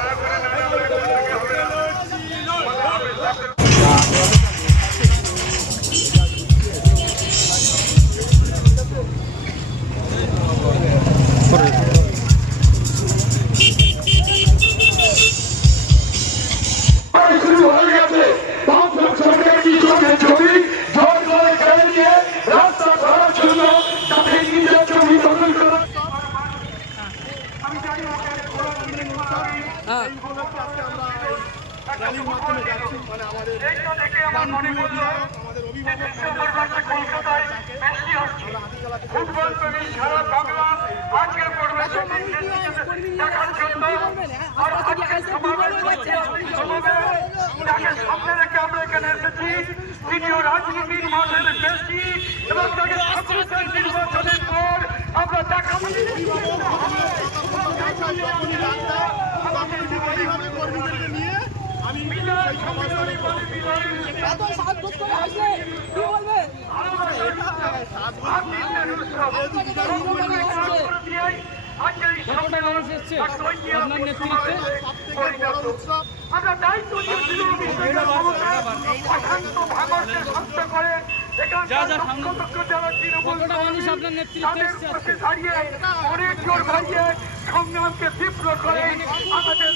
দয়া করে এইগুলোকে আজকে আমরা র্যালির মাধ্যমে যাচ্ছি মানে আমাদের রাজনীতির মাঠের বেশি এবং তাকে ছাত্রদের আমরা দেখাবো। করে আসলে কি বলবে আমরা দায়িত্ব করে মানুষ আপনার নেতৃত্বে সংগ্রামকে তীব্র করে আমাদের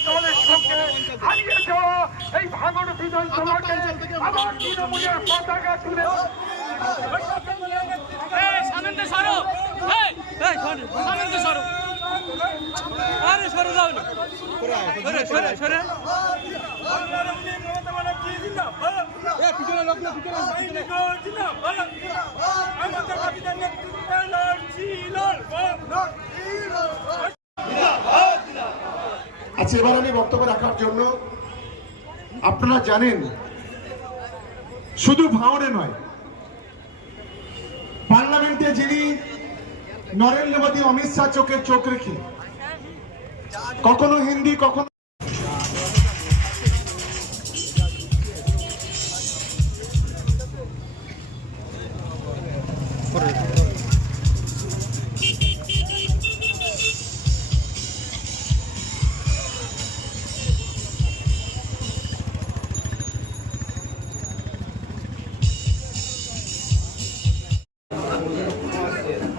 আবার তৃণমূলের পতাকা তুলে সামনে সরো। এই এই সরো সামনে সরো। আরে সরো যাও না। সরে সরে সরে। এ পিছনে লোক না পিছনে পিছনে। আচ্ছা এবার আমি বক্তব্য রাখার জন্য আপনারা জানেন, শুধু ভাওরে নয়, পার্লামেন্টে যিনি নরেন্দ্র মোদী, অমিত শাহ চোখের চোখ রেখে, কখনো হিন্দি, কখনো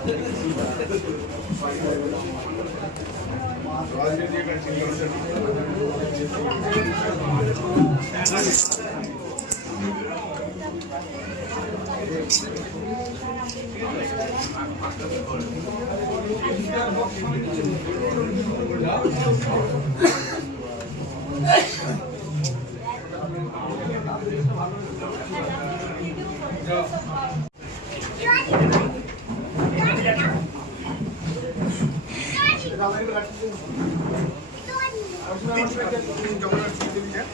Yeah. Bir tane daha. Bir tane. Arabayı bırakmışsınız. Aracını arabayı bekleyin. Camını açıp gidebileceğim.